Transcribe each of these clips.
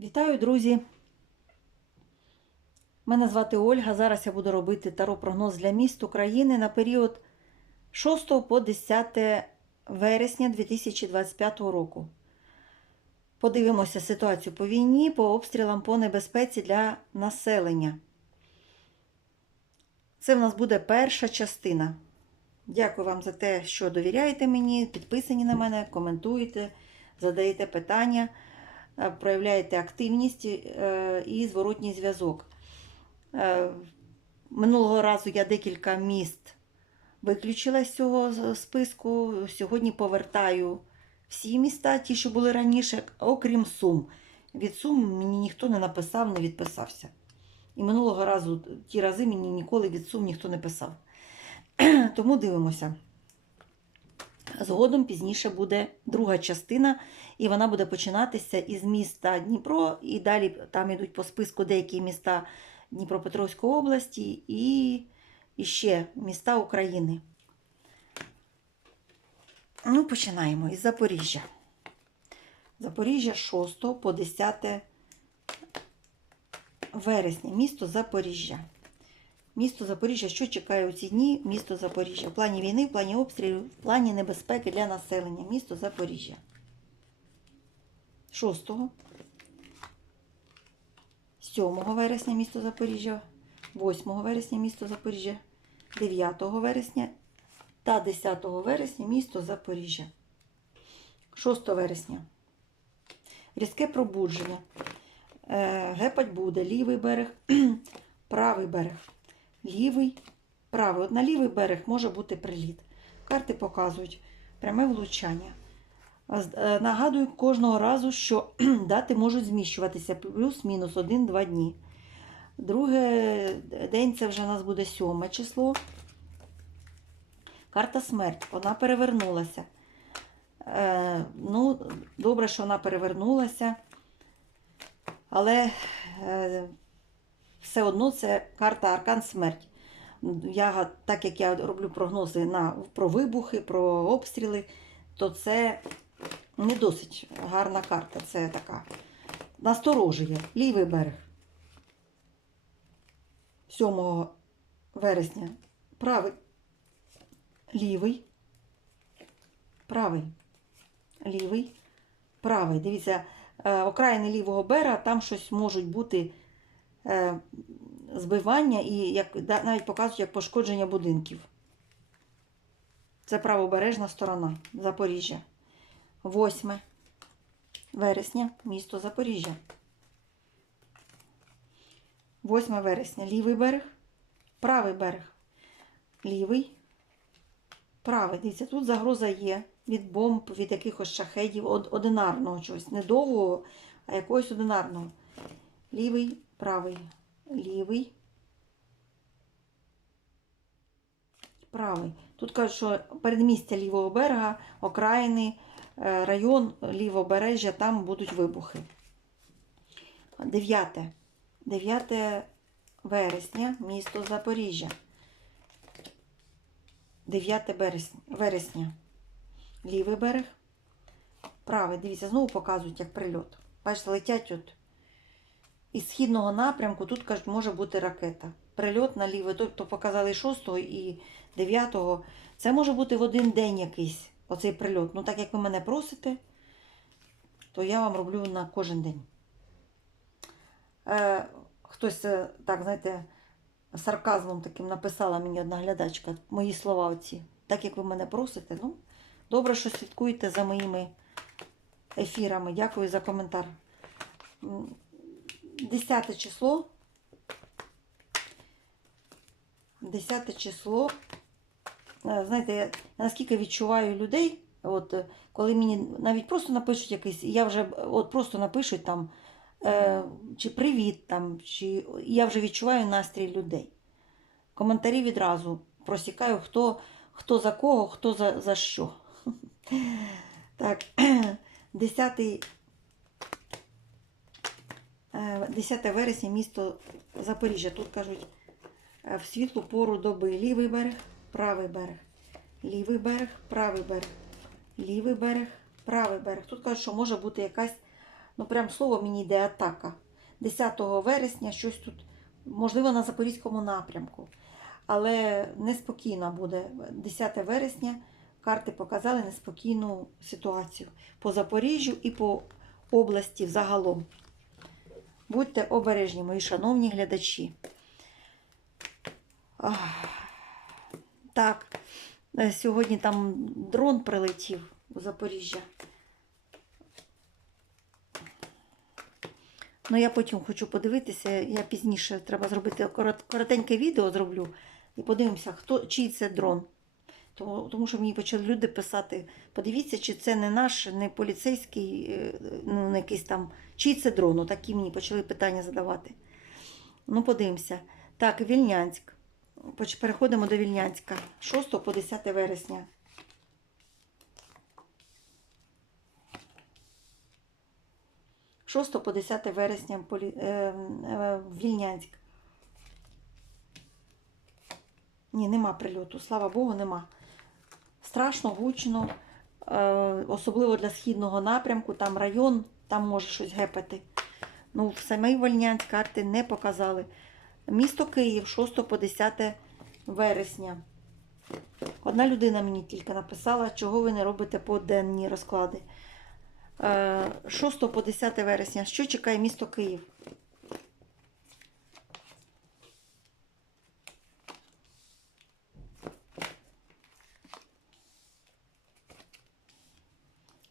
Вітаю, друзі! Мене звати Ольга. Зараз я буду робити таро-прогноз для міст України на період 6 по 10 вересня 2025 року. Подивимося ситуацію по війні, по обстрілам, по небезпеці для населення. Це в нас буде перша частина. Дякую вам за те, що довіряєте мені, підписані на мене, коментуєте, задаєте питання проявляєте активність і зворотній зв'язок. Е, Минулого разу я декілька міст виключила з цього списку. Сьогодні повертаю всі міста, ті, що були раніше, окрім Сум. Від Сум мені ніхто не написав, не відписався. І минулого разу ті рази мені ніколи від Сум ніхто не писав. Тому дивимося. Згодом пізніше буде друга частина, і вона буде починатися із міста Дніпро, і далі там йдуть по списку деякі міста Дніпропетровської області і, ще міста України. Ну, починаємо із Запоріжжя. Запоріжжя 6 по 10 вересня. Місто Запоріжжя. Місто Запоріжжя, що чекає у ці дні? Місто Запоріжжя. В плані війни, в плані обстрілів, в плані небезпеки для населення. Місто Запоріжжя. 6, 7 вересня місто Запоріжжя, 8 вересня місто Запоріжжя, 9 вересня та 10 вересня місто Запоріжжя. 6 вересня. Різке пробудження. Е, Гепать буде лівий берег, правий берег. Лівий, правий. От на лівий берег може бути приліт. Карти показують пряме влучання. Е, Нагадую кожного разу, що дати можуть зміщуватися плюс-мінус 1-2 дні. Друге день це вже у нас буде 7 число. Карта смерть. Вона перевернулася. Е, ну, добре, що вона перевернулася. Але е, все одно це карта Аркан смерть. Я, так як я роблю прогнози на, про вибухи, про обстріли, то це не досить гарна карта. Це така насторожує. Лівий берег. 7 вересня. Правий. Лівий. Правий. Лівий. Правий. Дивіться, е, окраїни лівого берега, там щось можуть бути збивання і як, навіть показують як пошкодження будинків. Це правобережна сторона Запоріжжя. 8 вересня, місто Запоріжжя. 8 вересня, лівий берег, правий берег. Лівий, правий. Дивіться, тут загроза є від бомб, від якихось шахедів, од- одинарного чогось. Не довгого, а якогось одинарного. Лівий, правий, лівий. Правий. Тут кажуть, що передмістя лівого берега, окраїни, е, район лівобережжя, там будуть вибухи. 9. 9 вересня, місто Запоріжжя. 9 березня, вересня. Лівий берег. Правий. Дивіться, знову показують як прильот. Бачите, летять от із східного напрямку, тут кажуть, може бути ракета. Прильот на лівий, тобто показали 6 і 9. Це може бути в один день якийсь оцей прильот. Ну, так як ви мене просите, то я вам роблю на кожен день. Е, хтось е, так, знаєте, сарказмом таким написала мені одна глядачка, мої слова оці. Так як ви мене просите, ну, добре, що слідкуєте за моїми ефірами. Дякую за коментар. М, 10 число. 10 число. Е, Знаєте, наскільки відчуваю людей, от е, коли мені навіть просто напишуть якийсь, я вже от просто напишуть там е, чи привіт там, чи я вже відчуваю настрій людей. Коментарі відразу просікаю, хто, хто за кого, хто за, за що. Так, 10 Е, 10 вересня, місто Запоріжжя. Тут кажуть е, в світлу пору доби лівий берег, правий берег, лівий берег, правий берег, лівий берег, правий берег. Тут кажуть, що може бути якась Ну, прям слово мені йде атака. 10 вересня щось тут, можливо, на Запорізькому напрямку. Але неспокійна буде. 10 вересня карти показали неспокійну ситуацію по Запоріжжю і по області взагалом. Будьте обережні, мої шановні глядачі. Так, е, сьогодні там дрон прилетів у Запоріжжя. Ну, я потім хочу подивитися, я пізніше треба зробити коротеньке відео зроблю і подивимося, хто, чий це дрон. Тому, що мені почали люди писати: подивіться, чи це не наш, не поліцейський, е, ну, не якийсь там, чий це дрон. Такі мені почали питання задавати. Ну, подивимося. Так, Вільнянськ. Переходимо до Вільнянська. 6 по 10 вересня. – 6 по 10 вересня е, е, Вільнянськ. Ні, нема прильоту, слава Богу, нема. Страшно, гучно, е, особливо для східного напрямку, там район, там може щось гепати. Ну, в самій Вольнянськ карти не показали. Місто Київ, 6 по 10 вересня. Одна людина мені тільки написала, чого ви не робите поденні розклади. Е, 6 по 10 вересня. Що чекає місто Київ?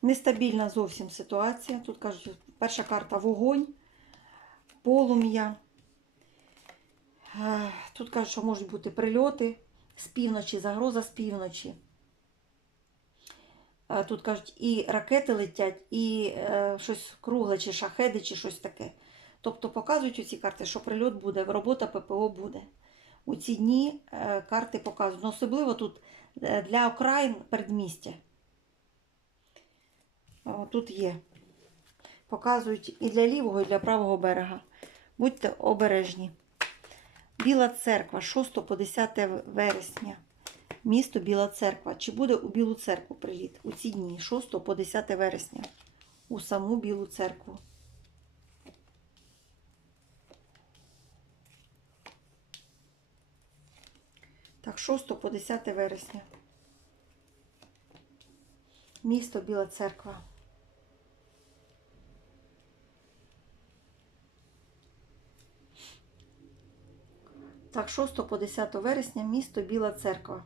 Нестабільна зовсім ситуація. Тут кажуть, перша карта вогонь, полум'я. Е, Тут кажуть, що можуть бути прильоти з півночі, загроза з півночі. Е, Тут кажуть, і ракети летять, і е, щось кругле, чи шахеди, чи щось таке. Тобто показують у ці карти, що прильот буде, робота ППО буде. У ці дні карти показують. Ну, особливо тут для окраїн передмістя. О, тут є. Показують і для лівого, і для правого берега. Будьте обережні. Біла церква, 6 по 10 вересня. Місто Біла церква. Чи буде у Білу церкву приліт у ці дні, 6 по 10 вересня, у саму Білу церкву. Так, 6 по 10 вересня. Місто Біла церква. 6 по 10 вересня місто Біла церква.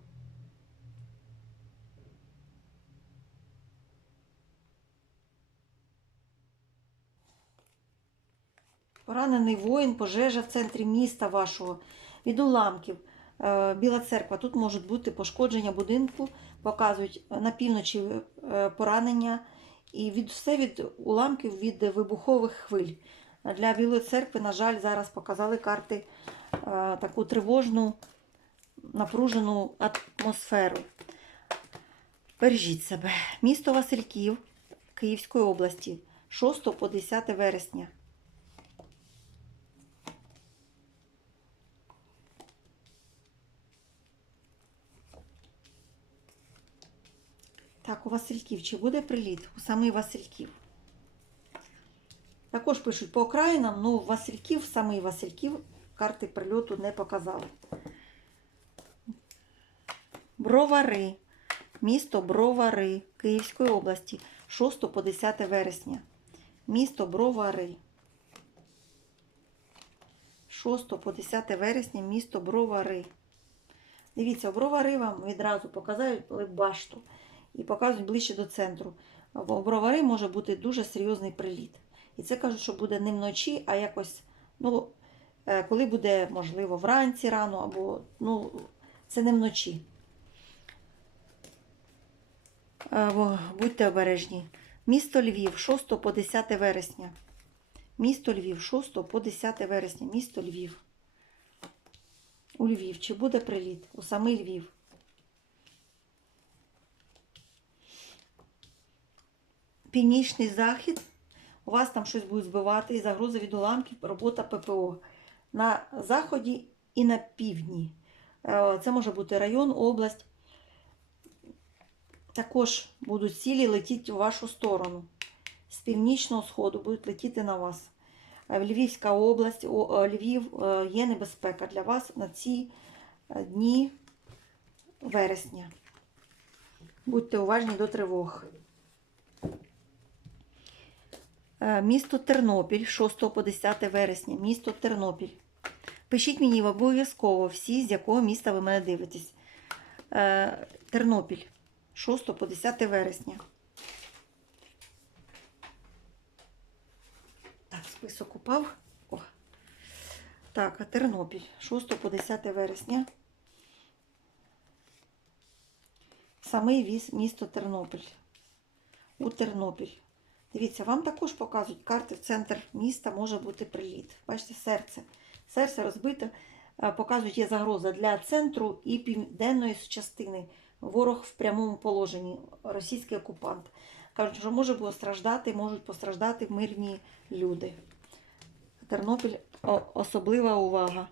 Поранений воїн, пожежа в центрі міста вашого від уламків. Е, Біла церква. Тут можуть бути пошкодження будинку, показують на півночі е, поранення і від все від уламків від вибухових хвиль. Для Білої церкви, на жаль, зараз показали карти таку тривожну, напружену атмосферу. Бережіть себе. Місто Васильків Київської області 6 по 10 вересня. Так, у Васильків. Чи буде приліт? У самий Васильків. Також пишуть по окраїнам, ну Васильків, самий Васильків карти прильоту не показали. Бровари. Місто Бровари Київської області 6 по 10 вересня. Місто Бровари. 6 по 10 вересня місто Бровари. Дивіться, бровари вам відразу показують башту і показують ближче до центру. В бровари може бути дуже серйозний приліт. І це кажуть, що буде не вночі, а якось, ну, коли буде, можливо, вранці рано, або ну, це не вночі. Е, бо Будьте обережні. Місто Львів, 6 по 10 вересня. Місто Львів, 6 по 10 вересня. Місто Львів. У Львів. Чи буде приліт? У самий Львів. Північний захід. У вас там щось буде збивати, і загроза від уламків, робота ППО. На заході і на півдні. Е, Це може бути район, область. Також будуть цілі летіти в вашу сторону. з північного сходу будуть летіти на вас. Е, Львівська область, е, Львів є небезпека для вас на ці дні вересня. Будьте уважні до тривог. Е, Місто Тернопіль 6 по 10 вересня. Місто Тернопіль. Пишіть мені обов'язково всі, з якого міста ви мене дивитесь. Е, Тернопіль 6 по 10 вересня. Так, список упав. О. Так, Тернопіль 6 по 10 вересня. Самий віз місто Тернопіль. У Тернопіль. Дивіться, вам також показують карти в центр міста може бути приліт. Бачите, серце. Серце розбите. Е, Показують, є загроза для центру і південної частини. Ворог в прямому положенні, російський окупант. Кажуть, що може постраждати, можуть постраждати мирні люди. Тернопіль особлива увага.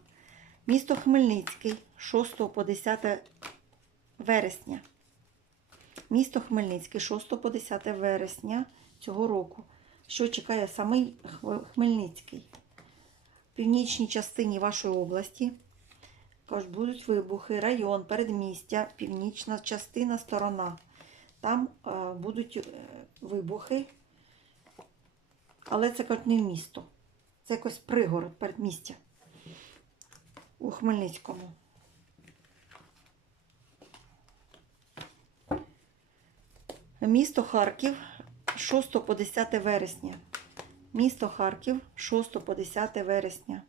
Місто Хмельницький 6 по 10 вересня. Місто Хмельницький 6 по 10 вересня цього року. Що чекає самий Хмельницький? В північній частині вашої області будуть вибухи, район, передмістя, північна частина, сторона. Там е, будуть е, вибухи, але це не місто. Це якось пригород, передмістя у Хмельницькому. Місто Харків 6 по 10 вересня. Місто Харків 6 по 10 вересня.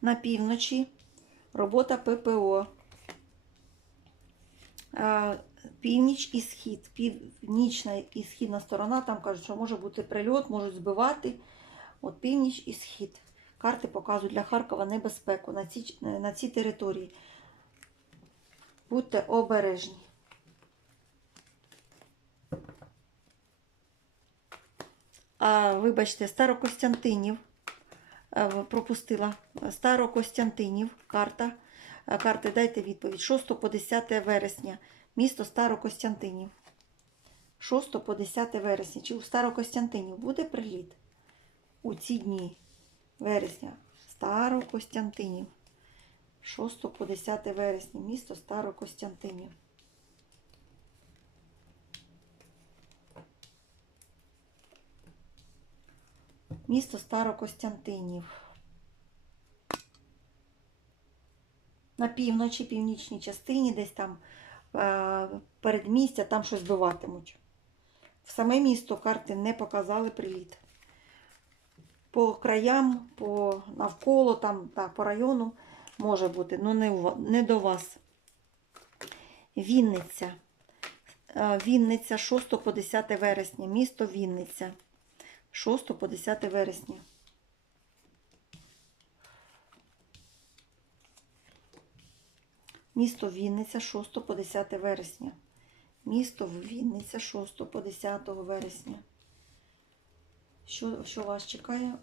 На півночі робота ППО. Е, Північ і схід. Північна і східна сторона. Там кажуть, що може бути прильот, можуть збивати. От північ і схід. Карти показують для Харкова небезпеку на цій, на цій території. Будьте обережні. А, вибачте, Старокостянтинів пропустила. Старокостянтинів, карта. Карти, дайте відповідь. 6 по 10 вересня. Місто Старокостянтинів. 6 по 10 вересня. Чи у Старокостянтинів буде приліт у ці дні вересня? Старокостянтинів. 6 по 10 вересня. Місто Старокостянтинів. Місто Старокостянтинів. На півночі, північній частині, десь там е, передмістя, там щось збиватимуть. В саме місто карти не показали приліт. По краям, по навколо, там, так, по району може бути, але не, не до вас. Вінниця. Е, Вінниця 6 по 10 вересня. Місто Вінниця. 6 по 10 вересня. Місто Вінниця 6 по 10 вересня. Місто Вінниця 6 по 10 вересня. Що, що вас чекає?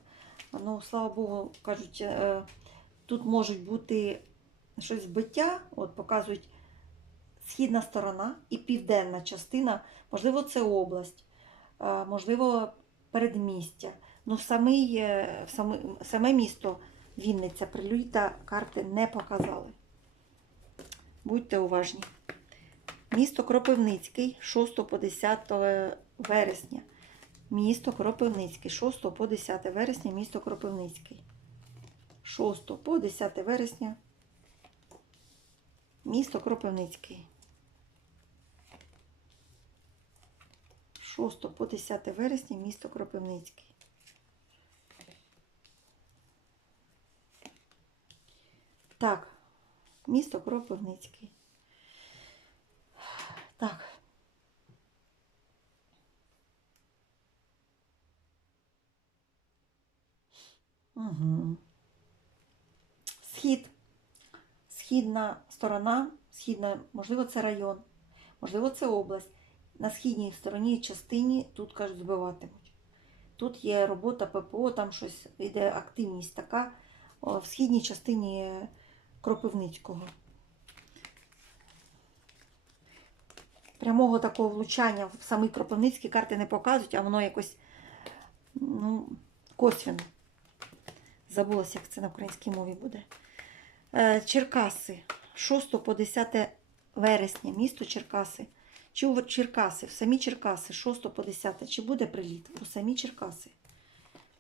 Ну, слава Богу, кажуть, е, тут можуть бути щось збиття, от показують східна сторона і південна частина, можливо, це область, е, можливо, передмістя. Ну, самий, е, саме, саме місто Вінниця прилюйта карти не показали. Будьте уважні. Місто Кропивницький 6 по 10 вересня. Місто Кропивницький 6 по 10 вересня, місто Кропивницький. 6 по 10 вересня. Місто Кропивницький. 6 по 10 вересня, місто Кропивницький. Так, місто Кропивницький. Так. Угу. Схід. Східна сторона, східна, можливо, це район, можливо, це область. На східній стороні частині тут кажуть збиватимуть. Тут є робота ППО, там щось йде активність така в східній частині Кропивницького. прямого такого влучання в самий Кропивницький карти не показують, а воно якось ну, косвіно. Забулася, як це на українській мові буде. Е, Черкаси. 6 по 10 вересня. Місто Черкаси. Чи у Черкаси, в самі Черкаси, 6 по 10. Чи буде приліт? У самі Черкаси.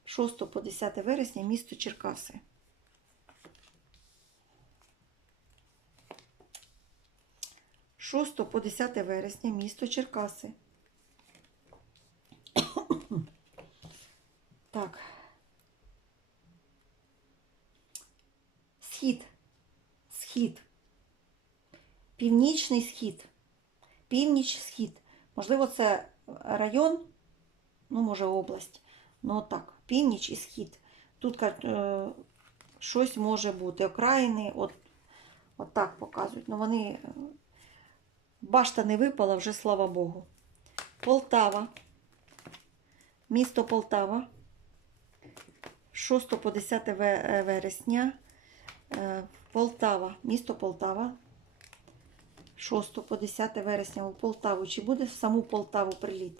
6 по 10 вересня, місто Черкаси. Шосто по 10 вересня, місто Черкаси. Так. Схід. Схід. Північний схід. Північ, схід. Можливо, це район, ну, може, область. Ну, так, північ і схід. Тут е, щось може бути. Окраїни, от, от так показують. Ну, вони. е, Башта не випала, вже слава Богу. Полтава. Місто Полтава. 6 по 10 ве- е, вересня. Полтава. Місто Полтава. 6 по 10 вересня у Полтаву. Чи буде в саму Полтаву приліт?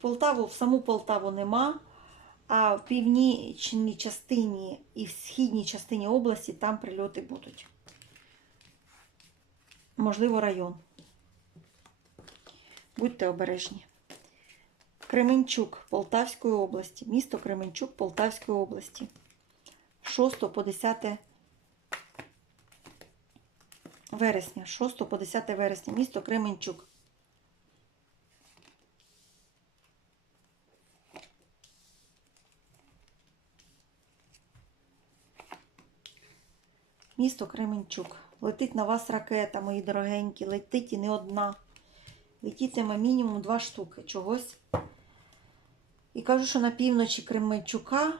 Полтаву, в саму Полтаву нема, а в північній частині і в східній частині області там прильоти будуть. Можливо, район. Будьте обережні. Кременчук Полтавської області. Місто Кременчук Полтавської області. 6 по 10 вересня. 6 по 10 вересня. Місто Кременчук. Місто Кременчук. Летить на вас ракета, мої дорогенькі. Летить і не одна. Летітиме мінімум два штуки чогось. І кажу, що на півночі Кременчука,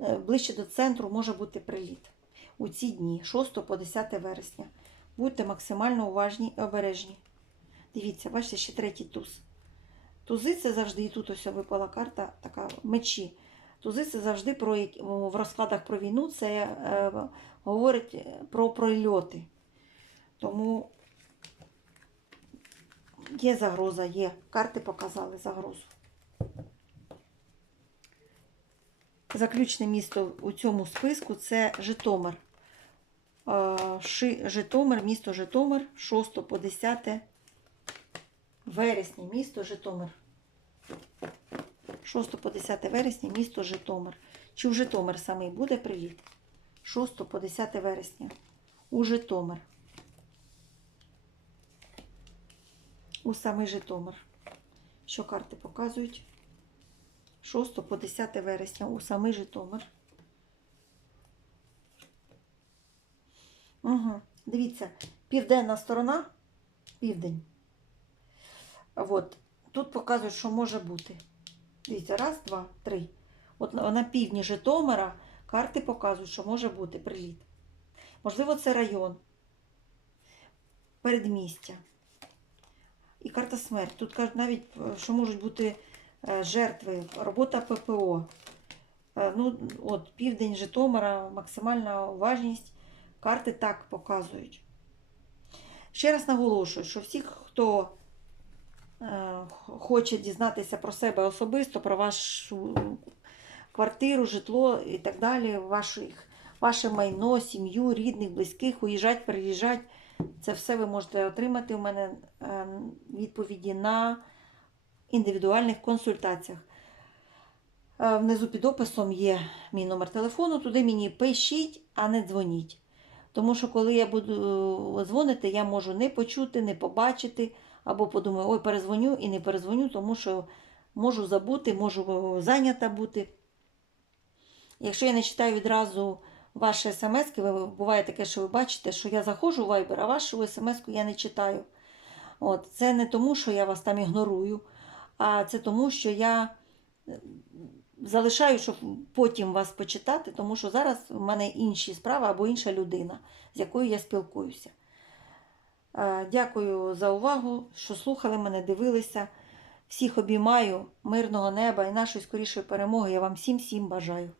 е, ближче до центру, може бути приліт. У ці дні, 6 по 10 вересня. Будьте максимально уважні і обережні. Дивіться, бачите, ще третій туз. Тузи це завжди, і тут ось випала карта, така мечі. Тузи це завжди про в розкладах про війну, це е, говорить про прильоти. Тому є загроза, є. Карти показали загрозу. Заключне місто у цьому списку це Житомир. Е, Житомир, місто Житомир, 6 по 10 вересня, місто Житомир. 6 по 10 вересня, місто Житомир. Чи в Житомир самий буде приліт? 6 по 10 вересня. У Житомир. У самий Житомир. Що карти показують? 6 по 10 вересня у самий Житомир. Угу. Дивіться, південна сторона, південь. От. Тут показують, що може бути. Дивіться, раз, два, три. От на півдні Житомира карти показують, що може бути приліт. Можливо, це район, передмістя. І карта смерть. Тут кажуть навіть, е, що можуть бути е, жертви, робота ППО. Е, Ну, от, південь Житомира, максимальна уважність. Карти так показують. Ще раз наголошую, що всіх, хто хоче дізнатися про себе особисто, про вашу квартиру, житло і так далі, ваших, ваше майно, сім'ю, рідних, близьких, уїжджать, переїжджать. Це все ви можете отримати у мене е, відповіді на індивідуальних консультаціях. Е, Внизу під описом є мій номер телефону, туди мені пишіть, а не дзвоніть. Тому що коли я буду е, дзвонити, я можу не почути, не побачити, або подумаю, ой, перезвоню і не перезвоню, тому що можу забути, можу зайнята бути. Якщо я не читаю відразу ваші смс, ви буває таке, що ви бачите, що я заходжу в Viber, а вашу смс я не читаю. От, Це не тому, що я вас там ігнорую, а це тому, що я е, залишаю, щоб потім вас почитати, тому що зараз в мене інші справи або інша людина, з якою я спілкуюся. Е, Дякую за увагу, що слухали мене, дивилися. Всіх обіймаю, мирного неба і нашої скорішої перемоги. Я вам всім всім бажаю.